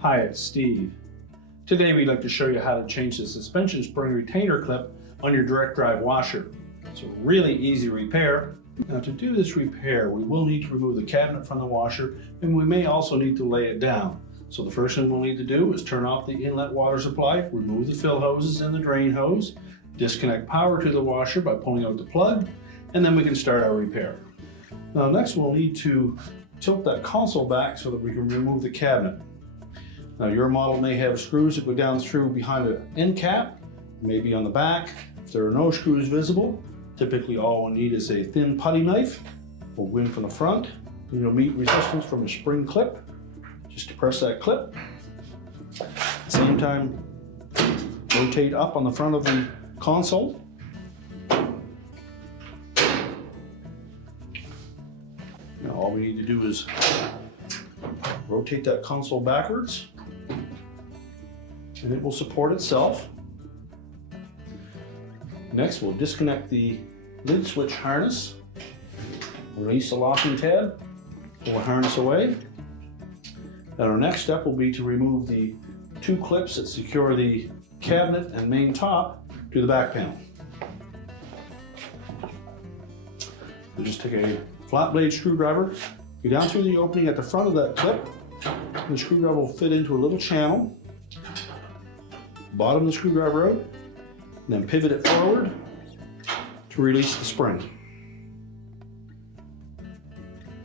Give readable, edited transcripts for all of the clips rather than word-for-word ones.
Hi, it's Steve. Today we'd like to show you how to change the suspension spring retainer clip on your direct drive washer. It's a really easy repair. Now to do this repair, we will need to remove the cabinet from the washer, and we may also need to lay it down. So the first thing we'll need to do is turn off the inlet water supply, remove the fill hoses and the drain hose, disconnect power to the washer by pulling out the plug, and then we can start our repair. Now next we'll need to tilt that console back so that we can remove the cabinet. Now your model may have screws that go down through behind an end cap, maybe on the back. If there are no screws visible, typically all we'll need is a thin putty knife. We'll go in from the front, and you'll meet resistance from a spring clip. Just to press that clip. At the same time, rotate up on the front of the console. Now all we need to do is rotate that console backwards, and it will support itself. Next, we'll disconnect the lid switch harness, release the locking tab, pull the harness away. And our next step will be to remove the two clips that secure the cabinet and main top to the back panel. We'll just take a flat blade screwdriver, go down through the opening at the front of that clip. The screwdriver will fit into a little channel. Bottom the screwdriver out, and then pivot it forward to release the spring.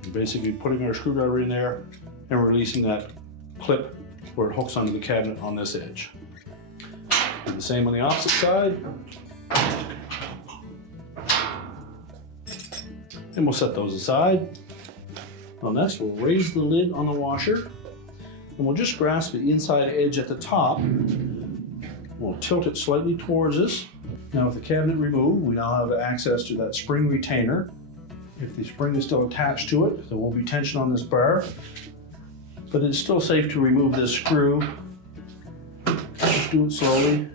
We're basically putting our screwdriver in there and releasing that clip where it hooks onto the cabinet on this edge. And the same on the opposite side. And we'll set those aside. Now next we'll raise the lid on the washer, and we'll just grasp the inside edge at the top. We'll tilt it slightly towards us. Now with the cabinet removed, we now have access to that spring retainer. If the spring is still attached to it, there will be tension on this bar, but it's still safe to remove this screw. Just do it slowly.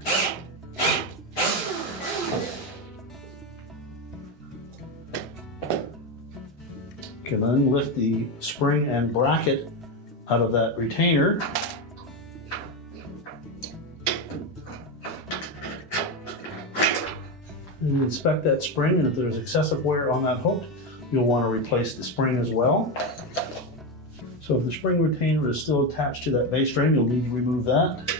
You can then lift the spring and bracket out of that retainer. And you inspect that spring, and if there's excessive wear on that hook, you'll want to replace the spring as well. So if the spring retainer is still attached to that base frame, you'll need to remove that.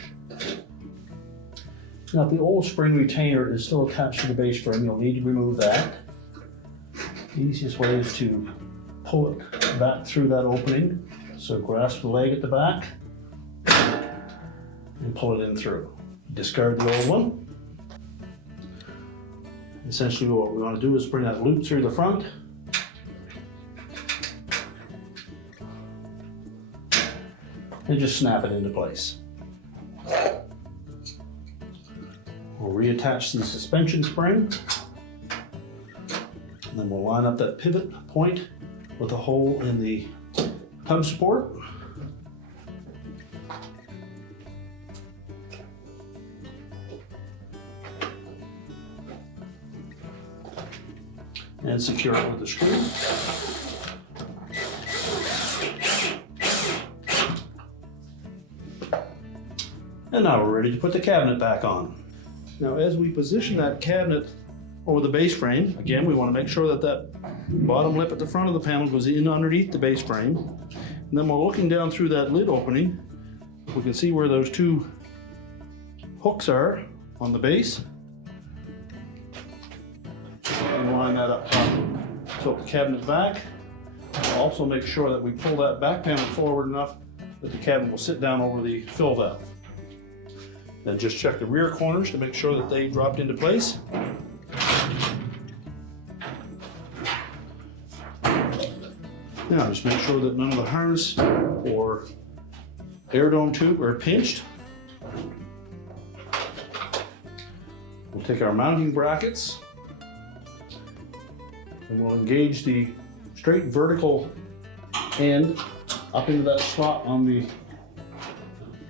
Now if the old spring retainer is still attached to the base frame, you'll need to remove that. The easiest way is to pull it back through that opening. So grasp the leg at the back and pull it in through. Discard the old one. Essentially what we want to do is bring that loop through the front. And just snap it into place. We'll reattach the suspension spring. And then we'll line up that pivot point with a hole in the hub support. And secure it with the screw. And now we're ready to put the cabinet back on. Now as we position that cabinet over the base frame, again we want to make sure that that bottom lip at the front of the panel goes in underneath the base frame. And then while looking down through that lid opening, we can see where those two hooks are on the base. And line that up top. Tilt the cabinet back. Also make sure that we pull that back panel forward enough that the cabinet will sit down over the fill valve. Then just check the rear corners to make sure that they dropped into place. Now just make sure that none of the harness or air dome tube are pinched. We'll take our mounting brackets and we'll engage the straight vertical end up into that slot on the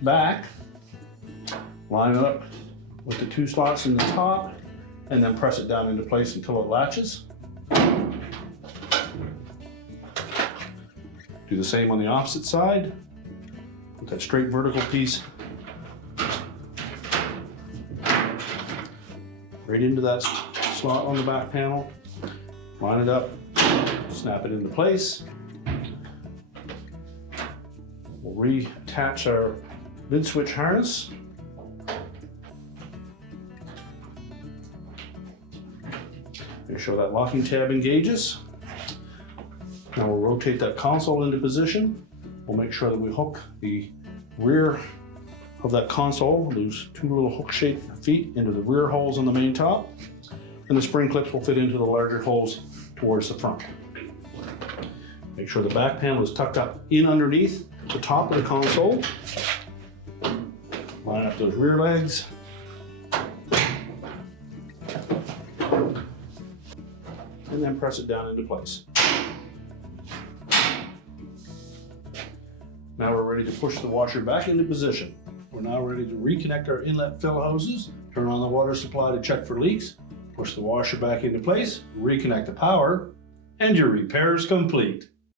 back. Line it up with the two slots in the top, and then press it down into place until it latches. Do the same on the opposite side. Put Put that straight vertical piece right into that slot on the back panel. Line it up, snap it into place. We'll reattach our lid switch harness. Make sure that locking tab engages. Now we'll rotate that console into position. We'll make sure that we hook the rear of that console, those two little hook-shaped feet, into the rear holes on the main top. And the spring clips will fit into the larger holes towards the front. Make sure the back panel is tucked up in underneath the top of the console. Line up those rear legs. And then press it down into place. Now we're ready to push the washer back into position. We're now ready to reconnect our inlet fill hoses, turn on the water supply to check for leaks, push the washer back into place, reconnect the power, and your repair is complete.